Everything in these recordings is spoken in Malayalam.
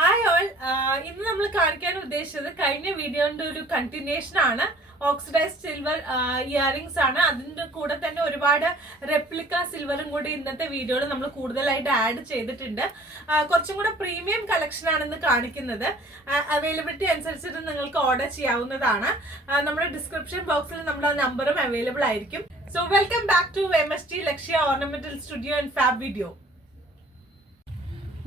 Hi all. ഇന്ന് നമ്മൾ കാണിക്കാൻ ഉദ്ദേശിച്ചത് കഴിഞ്ഞ വീഡിയോന്റെ ഒരു കണ്ടിന്യൂഷൻ ആണ്. ഓക്സിഡൈസ്ഡ് സിൽവർ ഇയറിംഗ്സ് ആണ്. അതിന്റെ കൂടെ തന്നെ ഒരുപാട് റെപ്ലിക്ക സിൽവറും കൂടി ഇന്നത്തെ വീഡിയോയിൽ നമ്മൾ കൂടുതലായിട്ട് ആഡ് ചെയ്തിട്ടുണ്ട്. കുറച്ചും കൂടെ പ്രീമിയം കളക്ഷൻ ആണെന്ന് കാണിക്കുന്നത്. അവൈലബിലിറ്റി അനുസരിച്ചിട്ട് നിങ്ങൾക്ക് ഓർഡർ ചെയ്യാവുന്നതാണ്. നമ്മുടെ ഡിസ്ക്രിപ്ഷൻ ബോക്സിൽ നമ്മുടെ നമ്പറും അവൈലബിൾ ആയിരിക്കും. So welcome back to MST Lakshya ornamental studio and fab video.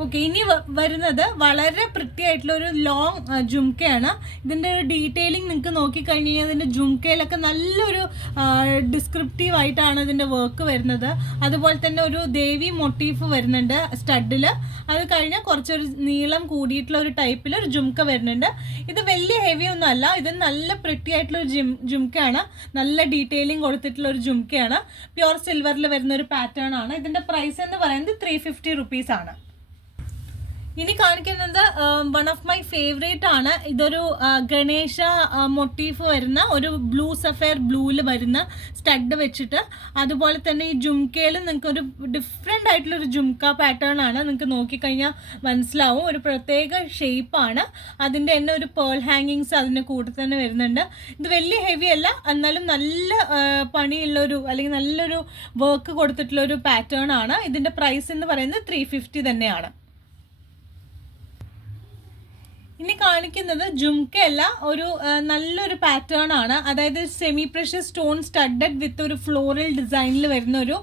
Okay, ഇനി വരുന്നത് വളരെ പ്രിറ്റി ആയിട്ടുള്ള ഒരു ലോങ് ജുംക്കയാണ്. ഇതിൻ്റെ ഒരു ഡീറ്റെയിലിംഗ് നിങ്ങൾക്ക് നോക്കിക്കഴിഞ്ഞ് കഴിഞ്ഞാൽ ഇതിൻ്റെ ജുംക്കയിലൊക്കെ നല്ലൊരു ഡിസ്ക്രിപ്റ്റീവ് ആയിട്ടാണ് ഇതിൻ്റെ വർക്ക് വരുന്നത്. അതുപോലെ തന്നെ ഒരു ദേവി മൊട്ടീഫ് വരുന്നുണ്ട് സ്റ്റഡിൽ. അത് കഴിഞ്ഞാൽ കുറച്ചൊരു നീളം കൂടിയിട്ടുള്ള ഒരു ടൈപ്പിൽ ഒരു ജുംക്ക വരുന്നുണ്ട്. ഇത് വലിയ ഹെവി ഒന്നും അല്ല, ഇത് നല്ല പ്രിറ്റി ആയിട്ടുള്ള ഒരു ജുംക്കയാണ്. നല്ല ഡീറ്റെയിലിംഗ് കൊടുത്തിട്ടുള്ള ഒരു ജുംക്കയാണ്. പ്യുവർ സിൽവറിൽ വരുന്ന ഒരു പാറ്റേൺ ആണ്. ഇതിൻ്റെ പ്രൈസ് എന്ന് പറയുന്നത് 350 റുപ്പീസ് ആണ്. ഇനി കാണിക്കുന്നത് വൺ ഓഫ് മൈ ഫേവറേറ്റ് ആണ്. ഇതൊരു ഗണേശ മൊട്ടീഫ് വരുന്ന ഒരു ബ്ലൂ സഫയർ ബ്ലൂവിൽ വരുന്ന സ്റ്റഡ് വെച്ചിട്ട്, അതുപോലെ തന്നെ ഈ ജുംക്കയിൽ നിങ്ങൾക്ക് ഒരു ഡിഫറെൻ്റ് ആയിട്ടുള്ളൊരു ജുംക്ക പാറ്റേൺ ആണ്. നിങ്ങൾക്ക് നോക്കിക്കഴിഞ്ഞാൽ മനസ്സിലാവും. ഒരു പ്രത്യേക ഷേപ്പാണ്. അതിൻ്റെ തന്നെ ഒരു പേൾ ഹാങ്ങിങ്സ് അതിൻ്റെ കൂടെ തന്നെ വരുന്നുണ്ട്. ഇത് വലിയ ഹെവി അല്ല, എന്നാലും നല്ല പണിയുള്ളൊരു അല്ലെങ്കിൽ നല്ലൊരു വർക്ക് കൊടുത്തിട്ടുള്ള ഒരു പാറ്റേൺ ആണ്. ഇതിൻ്റെ പ്രൈസ് എന്ന് പറയുന്നത് 350 തന്നെയാണ്. ഇനി കാണിക്കുന്നത് ജുംക്കയല്ല, ഒരു നല്ലൊരു പാറ്റേൺ ആണ്. അതായത് സെമി പ്രഷ്യസ് സ്റ്റോൺ സ്റ്റഡഡ് വിത്ത് ഒരു ഫ്ലോറൽ ഡിസൈനിൽ വരുന്ന ഒരു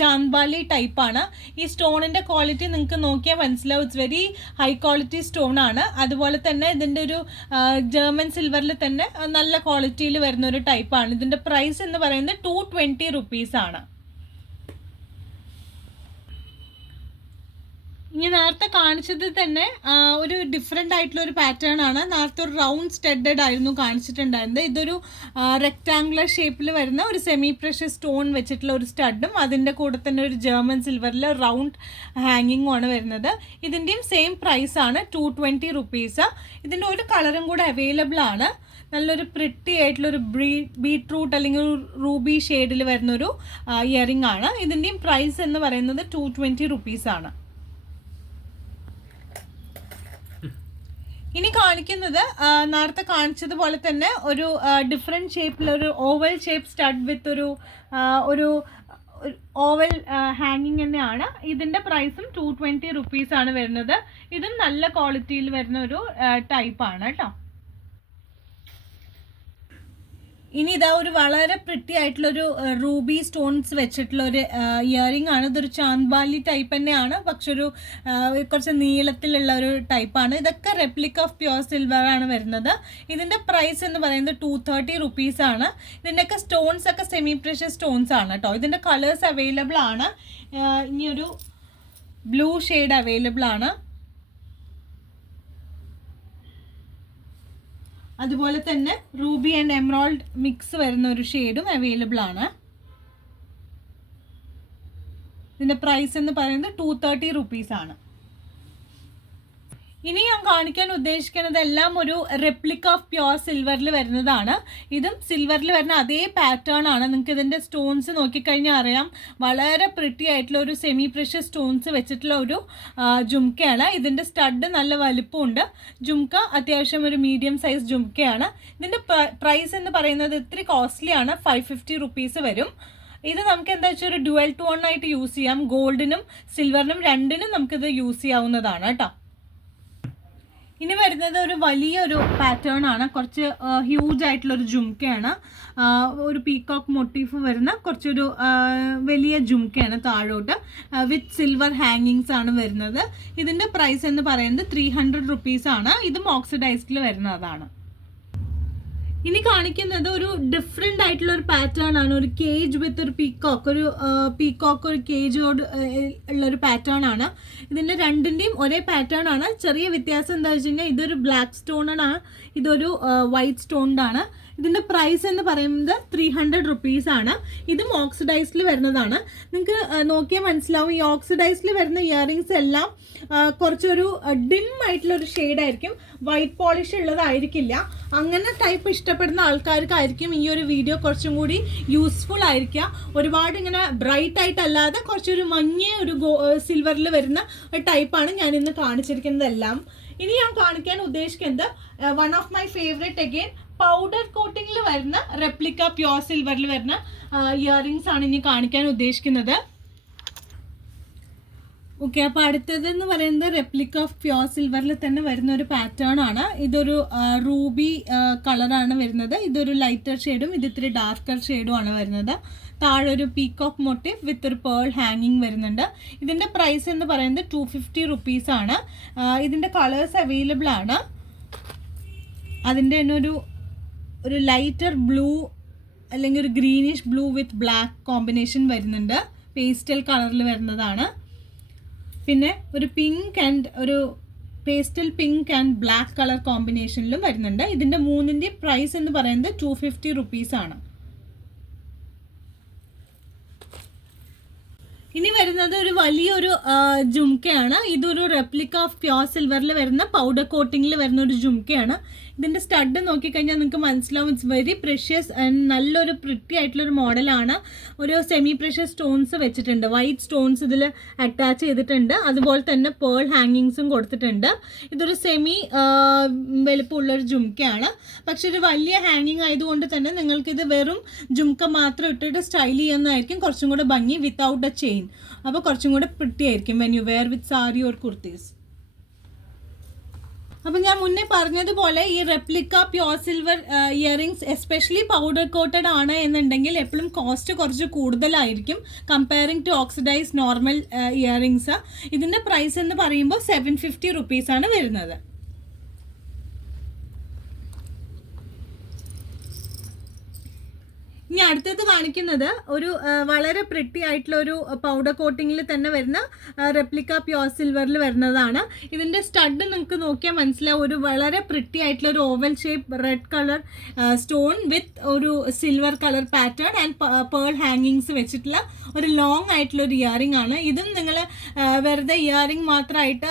ചാന്ദാലി ടൈപ്പാണ്. ഈ സ്റ്റോണിൻ്റെ ക്വാളിറ്റി നിങ്ങൾക്ക് നോക്കിയാൽ മനസ്സിലാവും. It's very high quality stone ആണ്. അതുപോലെ തന്നെ ഇതിൻ്റെ ഒരു ജർമ്മൻ സിൽവറിൽ തന്നെ നല്ല ക്വാളിറ്റിയിൽ വരുന്ന ഒരു ടൈപ്പാണ്. ഇതിൻ്റെ പ്രൈസ് എന്ന് പറയുന്നത് 220 റുപ്പീസ് ആണ്. ഇനി നേരത്തെ കാണിച്ചത് തന്നെ ഒരു ഡിഫറെൻ്റ് ആയിട്ടുള്ള ഒരു പാറ്റേൺ ആണ്. നേരത്തെ ഒരു റൗണ്ട് സ്റ്റഡഡ് ആയിരുന്നു കാണിച്ചിട്ടുണ്ടായിരുന്നത്. ഇതൊരു റെക്ടാങ്കുലർ ഷേപ്പിൽ വരുന്ന ഒരു സെമി പ്രഷ്യസ് സ്റ്റോൺ വെച്ചിട്ടുള്ള ഒരു സ്റ്റഡും അതിൻ്റെ കൂടെ തന്നെ ഒരു ജർമ്മൻ സിൽവറിൽ റൗണ്ട് ഹാങ്ങിങ്ങും ആണ് വരുന്നത്. ഇതിൻ്റെയും സെയിം പ്രൈസ് ആണ് 220 റുപ്പീസ്. ഇതിൻ്റെ ഒരു കളറും കൂടെ അവൈലബിൾ ആണ്. നല്ലൊരു പ്രിറ്റി ആയിട്ടുള്ളൊരു ബീട്രൂട്ട് അല്ലെങ്കിൽ ഒരു റൂബി ഷെയ്ഡിൽ വരുന്നൊരു ഇയറിംഗ് ആണ്. ഇതിൻ്റെയും പ്രൈസ് എന്ന് പറയുന്നത് 220 റുപ്പീസ് ആണ്. ഇനി കാണിക്കുന്നത് നേരത്തെ കാണിച്ചതുപോലെ തന്നെ ഒരു ഡിഫറെൻറ്റ് ഷേപ്പിലൊരു ഓവൽ ഷേപ്പ് സ്റ്റഡ് വിത്ത് ഒരു ഓവൽ ഹാങ്ങിങ് തന്നെയാണ്. ഇതിൻ്റെ പ്രൈസും 220 റുപ്പീസ് ആണ് വരുന്നത്. ഇതും നല്ല ക്വാളിറ്റിയിൽ വരുന്ന ഒരു ടൈപ്പാണ് കേട്ടോ. ഇനി ഇതാ ഒരു വളരെ പ്രിറ്റി ആയിട്ടുള്ളൊരു റൂബി സ്റ്റോൺസ് വെച്ചിട്ടുള്ള ഒരു ഇയറിംഗ് ആണ്. ഇതൊരു ചാന്ദാലി ടൈപ്പ് തന്നെയാണ്, പക്ഷെ ഒരു കുറച്ച് നീളത്തിലുള്ള ഒരു ടൈപ്പാണ്. ഇതൊക്കെ റെപ്ലിക്ക ഓഫ് പ്യുവർ സിൽവർ ആണ് വരുന്നത്. ഇതിൻ്റെ പ്രൈസ് എന്ന് പറയുന്നത് 230 റുപ്പീസ് ആണ്. ഇതിൻ്റെയൊക്കെ സ്റ്റോൺസ് ഒക്കെ സെമി പ്രഷ്യസ് സ്റ്റോൺസ് ആണ് കേട്ടോ. ഇതിൻ്റെ കളേഴ്സ് അവൈലബിൾ ആണ്. ഇനിയൊരു ബ്ലൂ ഷെയ്ഡ് അവൈലബിൾ ആണ്. അതുപോലെ തന്നെ റൂബി ആൻഡ് എമറാൾഡ് മിക്സ് വരുന്ന ഒരു ഷെയ്ഡും അവൈലബിൾ ആണ്. ഇതിൻ്റെ പ്രൈസ് എന്ന് പറയുന്നത് 230 റുപ്പീസ് ആണ്. ഇനി ഞാൻ കാണിക്കാൻ ഉദ്ദേശിക്കുന്നത് എല്ലാം ഒരു റെപ്ലിക്ക ഓഫ് പ്യുവർ സിൽവറിൽ വരുന്നതാണ്. ഇതും സിൽവറിൽ വരുന്ന അതേ പാറ്റേൺ ആണ്. നിങ്ങൾക്ക് ഇതിൻ്റെ സ്റ്റോൺസ് നോക്കിക്കഴിഞ്ഞാൽ അറിയാം. വളരെ പ്രിറ്റി ആയിട്ടുള്ള ഒരു സെമി പ്രഷ്യസ് സ്റ്റോൺസ് വെച്ചിട്ടുള്ള ഒരു ജുംക്കയാണ്. ഇതിൻ്റെ സ്റ്റഡ് നല്ല വലിപ്പമുണ്ട്. ജുംക്ക അത്യാവശ്യം ഒരു മീഡിയം സൈസ് ജുംക്കയാണ്. ഇതിൻ്റെ പ്രൈസ് എന്ന് പറയുന്നത് ഇത്തിരി കോസ്റ്റ്ലി ആണ്. 550 റുപ്പീസ് വരും. ഇത് നമുക്ക് എന്താ വെച്ചാൽ ഒരു ഡ്യുവൽ ടോൺ ആയിട്ട് യൂസ് ചെയ്യാം. ഗോൾഡിനും സിൽവറിനും രണ്ടിനും നമുക്കിത് യൂസ് ചെയ്യാവുന്നതാണ് കേട്ടോ. ഇനി വരുന്നത് ഒരു വലിയൊരു പാറ്റേൺ ആണ്. കുറച്ച് ഹ്യൂജ് ആയിട്ടുള്ളൊരു ജുംക്കയാണ്. ഒരു പീകോക്ക് മോട്ടീഫ് വരുന്ന കുറച്ചൊരു വലിയ ജുംക്കയാണ് താഴോട്ട്. വിത്ത് സിൽവർ ഹാങ്ങിങ്സ് ആണ് വരുന്നത്. ഇതിൻ്റെ പ്രൈസ് എന്ന് പറയുന്നത് 300 റുപ്പീസ് ആണ്. ഇതും ഓക്സിഡൈസ്ഡിൽ വരുന്നതാണ്. ഇനി കാണിക്കുന്നത് ഒരു ഡിഫറെൻ്റ് ആയിട്ടുള്ള ഒരു പാറ്റേൺ ആണ്. ഒരു കേജ് വിത്ത് ഒരു പീകോക്ക് ഒരു കേജോട് ഉള്ളൊരു പാറ്റേൺ ആണ്. ഇതിൻ്റെ രണ്ടിൻ്റെയും ഒരേ പാറ്റേൺ ആണ്. ചെറിയ വ്യത്യാസം എന്താ വെച്ച് കഴിഞ്ഞാൽ ഇതൊരു ബ്ലാക്ക് സ്റ്റോൺ ആണ്, ഇതൊരു വൈറ്റ് സ്റ്റോണിൻ്റെ ആണ്. ഇതിൻ്റെ പ്രൈസ് എന്ന് പറയുന്നത് 300 റുപ്പീസാണ്. ഇതും ഓക്സിഡൈസ്ഡിൽ വരുന്നതാണ്. നിങ്ങൾക്ക് നോക്കിയാൽ മനസ്സിലാവും ഈ ഓക്സിഡൈസ്ഡിൽ വരുന്ന ഇയറിങ്സ് എല്ലാം കുറച്ചൊരു ഡിം ആയിട്ടുള്ളൊരു ഷെയ്ഡായിരിക്കും, വൈറ്റ് പോളിഷ് ഉള്ളതായിരിക്കില്ല. അങ്ങനെ ടൈപ്പ് ഇഷ്ടപ്പെടുന്ന ആൾക്കാർക്കായിരിക്കും ഈ ഒരു വീഡിയോ കുറച്ചും കൂടി യൂസ്ഫുൾ ആയിരിക്കുക. ഒരുപാട് ഇങ്ങനെ ബ്രൈറ്റ് ആയിട്ടല്ലാതെ കുറച്ചൊരു മങ്ങിയ ഒരു സിൽവറിൽ വരുന്ന ഒരു ടൈപ്പാണ് ഞാൻ ഇന്ന് കാണിച്ചിരിക്കുന്നതെല്ലാം. ഇനി ഞാൻ കാണിക്കാൻ ഉദ്ദേശിക്കുന്നത് one of my favourite again powder കോട്ടിങ്ങിൽ വരുന്ന റെപ്ലിക്ക പ്യോർ സിൽവറിൽ വരുന്ന ഇയറിങ്സ് ആണ് ഇനി കാണിക്കാൻ ഉദ്ദേശിക്കുന്നത്. ഓക്കെ, അപ്പോൾ അടുത്തതെന്ന് പറയുന്നത് റെപ്ലിക്ക ഓഫ് പ്യോർ സിൽവറിൽ തന്നെ വരുന്ന ഒരു പാറ്റേൺ ആണ്. ഇതൊരു റൂബി കളറാണ് വരുന്നത്. ഇതൊരു ലൈറ്റർ ഷെയ്ഡും ഇത് ഇത്തിരി ഡാർക്കർ ഷെയ്ഡും ആണ് വരുന്നത്. താഴെ ഒരു പീകോക്ക് മോട്ടീവ് വിത്ത് ഒരു പേൾ ഹാങ്ങിങ് വരുന്നുണ്ട്. ഇതിൻ്റെ പ്രൈസ് എന്ന് പറയുന്നത് 250 റുപ്പീസാണ്. ഇതിൻ്റെ കളേഴ്സ് അവൈലബിൾ ആണ്. അതിൻ്റെ തന്നെ ഒരു ലൈറ്റർ ബ്ലൂ അല്ലെങ്കിൽ ഒരു greenish blue with black combination വരുന്നുണ്ട്. പേസ്റ്റൽ കളറിൽ വരുന്നതാണ്. പിന്നെ ഒരു പിങ്ക് ആൻഡ് ഒരു pastel pink and black colour കോമ്പിനേഷനിലും വരുന്നുണ്ട്. ഇതിൻ്റെ മൂന്നിൻ്റെ പ്രൈസ് എന്ന് പറയുന്നത് 250 റുപ്പീസാണ്. ഇനി വരുന്നത് ഒരു വലിയൊരു ജുംക്കയാണ്. ഇതൊരു റെപ്ലിക്ക ഓഫ് പ്യോർ സിൽവറിൽ വരുന്ന പൗഡർ കോട്ടിങ്ങിൽ വരുന്ന ഒരു ജുംക്കയാണ്. ഇതിൻ്റെ സ്റ്റഡ് നോക്കിക്കഴിഞ്ഞാൽ നിങ്ങൾക്ക് മനസ്സിലാവും, ഇറ്റ്സ് വെരി പ്രഷ്യസ് ആൻഡ് നല്ലൊരു പ്രിറ്റി ആയിട്ടുള്ളൊരു മോഡലാണ്. ഒരു സെമി പ്രഷ്യസ് സ്റ്റോൺസ് വെച്ചിട്ടുണ്ട്, വൈറ്റ് സ്റ്റോൺസ് ഇതിൽ അറ്റാച്ച് ചെയ്തിട്ടുണ്ട്. അതുപോലെ തന്നെ പേൾ ഹാങ്ങിങ്സും കൊടുത്തിട്ടുണ്ട്. ഇതൊരു സെമി വലുപ്പമുള്ളൊരു ജുംക്കയാണ്. പക്ഷെ ഒരു വലിയ ഹാങ്ങിങ് ആയതുകൊണ്ട് തന്നെ നിങ്ങൾക്കിത് വെറും ജുംക്ക മാത്രം ഇട്ടിട്ട് സ്റ്റൈൽ ചെയ്യുന്നതായിരിക്കും കുറച്ചും കൂടെ ഭംഗി, വിത്തൗട്ട് എ ചെയിൻ. അപ്പോൾ കുറച്ചും കൂടെ പ്രിറ്റി ആയിരിക്കും when you wear with sari or kurtis. അപ്പം ഞാൻ മുന്നേ പറഞ്ഞതുപോലെ ഈ replica pure silver earrings especially powder coated ആണ് എന്നുണ്ടെങ്കിൽ എപ്പോഴും കോസ്റ്റ് കുറച്ച് കൂടുതലായിരിക്കും comparing to oxidise normal earrings. ഇതിൻ്റെ പ്രൈസ് എന്ന് പറയുമ്പോൾ 750 റുപ്പീസാണ് വരുന്നത്. ഇനി അടുത്തത് കാണിക്കുന്നത് ഒരു വളരെ പ്രിറ്റി ആയിട്ടുള്ള ഒരു പൗഡർ കോട്ടിങ്ങിൽ തന്നെ വരുന്ന റെപ്ലിക്ക പ്യോർ സിൽവറിൽ വരുന്നതാണ്. ഇതിൻ്റെ സ്റ്റഡ് നിങ്ങൾക്ക് നോക്കിയാൽ മനസ്സിലാവും, ഒരു വളരെ പ്രിറ്റി ആയിട്ടുള്ള ഒരു oval shape red colour stone with ഒരു silver colour pattern and pearl ഹാങ്ങിങ്സ് വെച്ചിട്ടുള്ള ഒരു ലോങ് ആയിട്ടുള്ള ഒരു ഇയറിംഗ് ആണ്. ഇതും നിങ്ങൾ വെറുതെ ഇയറിംഗ് മാത്രമായിട്ട്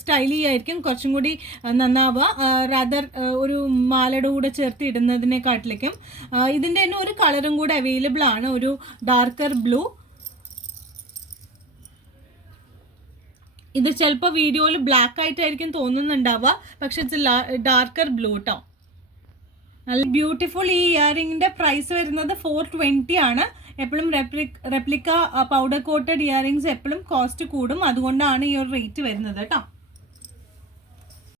സ്റ്റൈൽ ചെയ്യായിരിക്കും കുറച്ചും കൂടി നന്നാവുക, റാദർ ഒരു മാലയുടെ കൂടെ ചേർത്ത് ഇടുന്നതിനെക്കാട്ടിലേക്കും. ഇതിൻ്റെ തന്നെ ഒരു കളറും കൂടെ അവൈലബിൾ ആണ്, ഒരു ഡാർക്കർ ബ്ലൂ. ഇത് ചിലപ്പോൾ വീഡിയോയിൽ ബ്ലാക്ക് ആയിട്ടായിരിക്കും തോന്നുന്നുണ്ടാവുക, പക്ഷെ ഇറ്റ്സ് ഡാർക്കർ ബ്ലൂ കേട്ടോ. നല്ല ബ്യൂട്ടിഫുൾ. ഈ ഇയറിംഗിൻ്റെ പ്രൈസ് വരുന്നത് 420 ആണ്. എപ്പോഴും റെപ്ലിക്ക പൗഡർ കോട്ടഡ് ഇയറിങ്സ് എപ്പോഴും കോസ്റ്റ് കൂടും, അതുകൊണ്ടാണ് ഈ ഒരു റേറ്റ് വരുന്നത് കേട്ടോ.